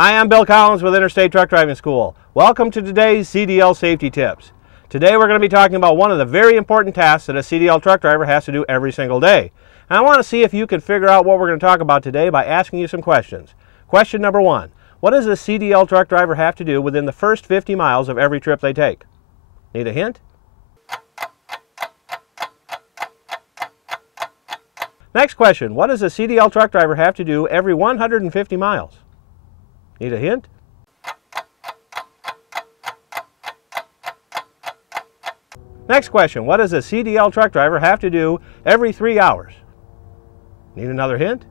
Hi, I'm Bill Collins with Interstate Truck Driving School. Welcome to today's CDL Safety Tips. Today we're going to be talking about one of the very important tasks that a CDL truck driver has to do every single day. And I want to see if you can figure out what we're going to talk about today by asking you some questions. Question number one, what does a CDL truck driver have to do within the first 50 miles of every trip they take? Need a hint? Next question, what does a CDL truck driver have to do every 150 miles? Need a hint? Next question, what does a CDL truck driver have to do every 3 hours? Need another hint?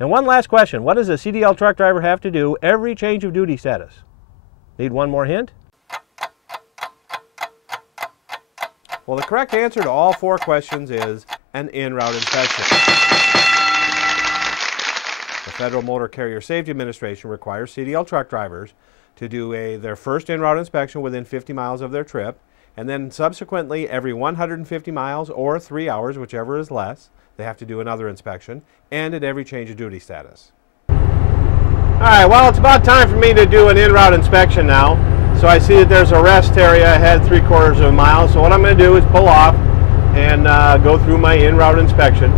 And one last question, what does a CDL truck driver have to do every change of duty status? Need one more hint? Well, the correct answer to all four questions is an en-route inspection. The Federal Motor Carrier Safety Administration requires CDL truck drivers to do their first en-route inspection within 50 miles of their trip, and then subsequently every 150 miles or 3 hours, whichever is less, they have to do another inspection, and at every change of duty status. All right, well, it's about time for me to do an en-route inspection now. So I see that there's a rest area ahead 3/4 of a mile. So what I'm going to do is pull off and go through my en-route inspection.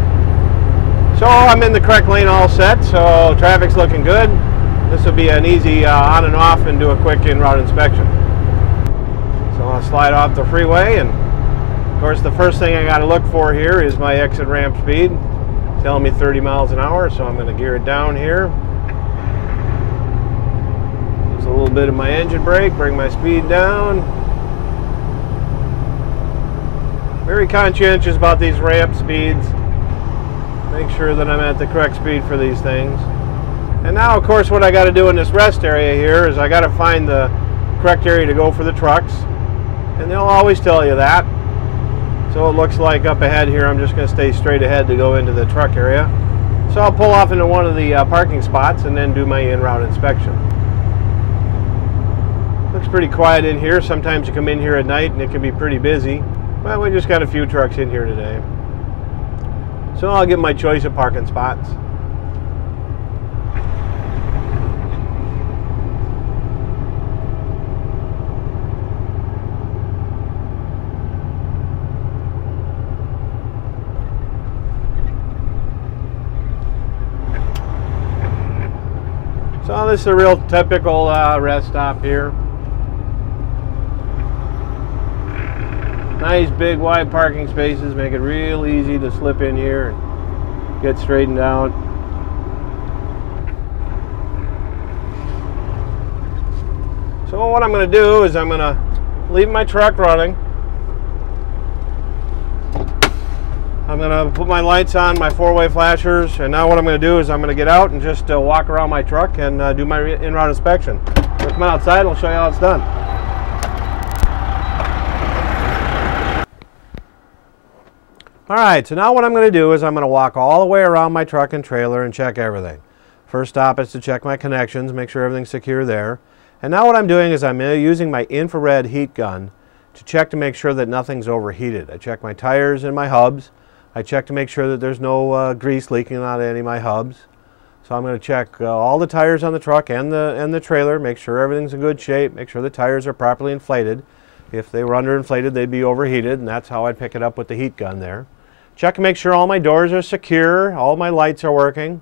So I'm in the correct lane all set, so traffic's looking good. This will be an easy on and off and do a quick en-route inspection. So I'll slide off the freeway, and of course the first thing I got to look for here is my exit ramp speed. It's telling me 30 miles an hour, so I'm going to gear it down here. A little bit of my engine brake, bring my speed down. Very conscientious about these ramp speeds. Make sure that I'm at the correct speed for these things. And now, of course, what I got to do in this rest area here is I got to find the correct area to go for the trucks. And they'll always tell you that. So it looks like up ahead here, I'm just going to stay straight ahead to go into the truck area. So I'll pull off into one of the parking spots and then do my en-route inspection. Looks pretty quiet in here. Sometimes you come in here at night and it can be pretty busy. But we just got a few trucks in here today. So I'll get my choice of parking spots. So this is a real typical rest stop here. Nice big wide parking spaces make it real easy to slip in here and get straightened out. So what I'm going to do is I'm going to leave my truck running. I'm going to put my lights on, my four-way flashers, and now what I'm going to do is I'm going to get out and just walk around my truck and do my en-route inspection. So come outside and I'll show you how it's done. Alright, so now what I'm going to do is I'm going to walk all the way around my truck and trailer and check everything. First stop is to check my connections, make sure everything's secure there. And now what I'm doing is I'm using my infrared heat gun to check to make sure that nothing's overheated. I check my tires and my hubs. I check to make sure that there's no grease leaking out of any of my hubs. So I'm going to check all the tires on the truck and the trailer, make sure everything's in good shape, make sure the tires are properly inflated. If they were underinflated, they'd be overheated, and that's how I'd pick it up with the heat gun there. Check to make sure all my doors are secure, all my lights are working.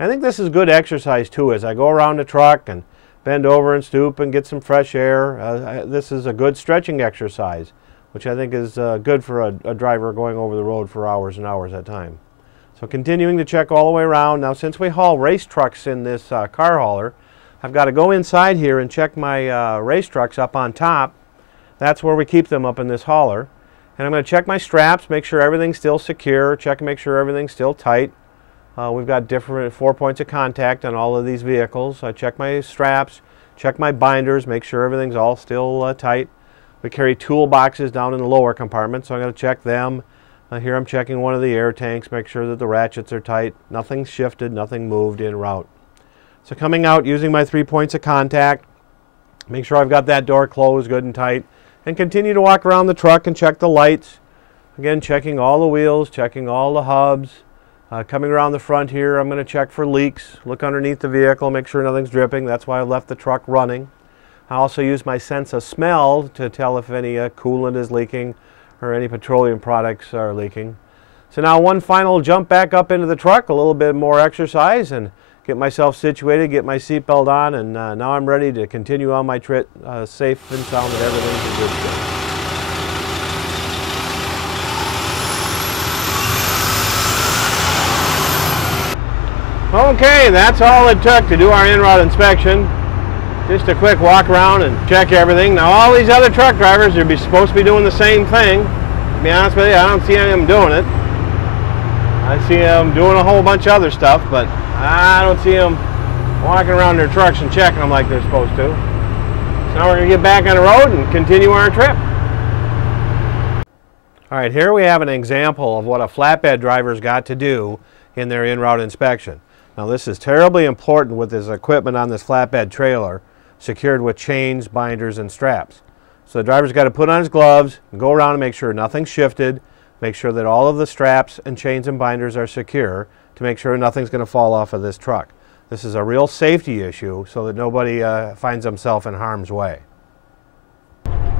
I think this is good exercise too, as I go around the truck and bend over and stoop and get some fresh air. This is a good stretching exercise, which I think is good for a driver going over the road for hours and hours at a time. So continuing to check all the way around. Now since we haul race trucks in this car hauler, I've got to go inside here and check my race trucks up on top. That's where we keep them up in this hauler. And I'm going to check my straps, make sure everything's still secure, check and make sure everything's still tight. We've got different 4 points of contact on all of these vehicles. I check my straps, check my binders, make sure everything's all still tight. We carry toolboxes down in the lower compartment, so I'm going to check them. Here I'm checking one of the air tanks, make sure that the ratchets are tight. Nothing's shifted, nothing moved en route. So coming out using my 3 points of contact, make sure I've got that door closed good and tight, and continue to walk around the truck and check the lights, Again, checking all the wheels, checking all the hubs. Coming around the front here, I'm going to check for leaks, look underneath the vehicle, make sure nothing's dripping. That's why I left the truck running. I also use my sense of smell to tell if any coolant is leaking or any petroleum products are leaking. So now one final jump back up into the truck, a little bit more exercise, and get myself situated, get my seatbelt on, and now I'm ready to continue on my trip safe and sound and everything's in good shape. Okay, that's all it took to do our in-route inspection. Just a quick walk around and check everything. Now all these other truck drivers are supposed to be doing the same thing. To be honest with you, I don't see any of them doing it. I see them doing a whole bunch of other stuff, but I don't see them walking around their trucks and checking them like they're supposed to. So now we're going to get back on the road and continue our trip. All right, here we have an example of what a flatbed driver's got to do in their in-route inspection. Now this is terribly important with this equipment on this flatbed trailer, secured with chains, binders, and straps. So the driver's got to put on his gloves and go around and make sure nothing's shifted, make sure that all of the straps and chains and binders are secure to make sure nothing's going to fall off of this truck. This is a real safety issue so that nobody finds themselves in harm's way.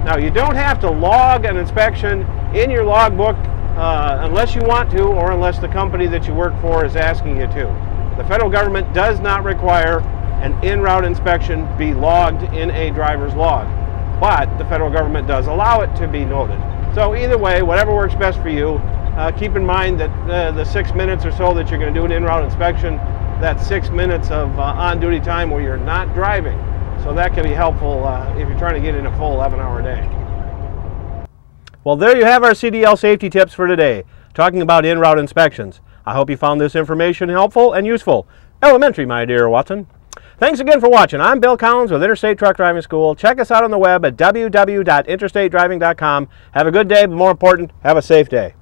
Now you don't have to log an inspection in your logbook unless you want to or unless the company that you work for is asking you to. The federal government does not require an in-route inspection be logged in a driver's log, but the federal government does allow it to be noted. So either way, whatever works best for you, keep in mind that the 6 minutes or so that you're going to do an in-route inspection, that's 6 minutes of on-duty time where you're not driving. So that can be helpful if you're trying to get in a full 11-hour day. Well, there you have our CDL safety tips for today, talking about in-route inspections. I hope you found this information helpful and useful. Elementary, my dear Watson. Thanks again for watching. I'm Bill Collins with Interstate Truck Driving School. Check us out on the web at www.interstatedriving.com. Have a good day, but more important, have a safe day.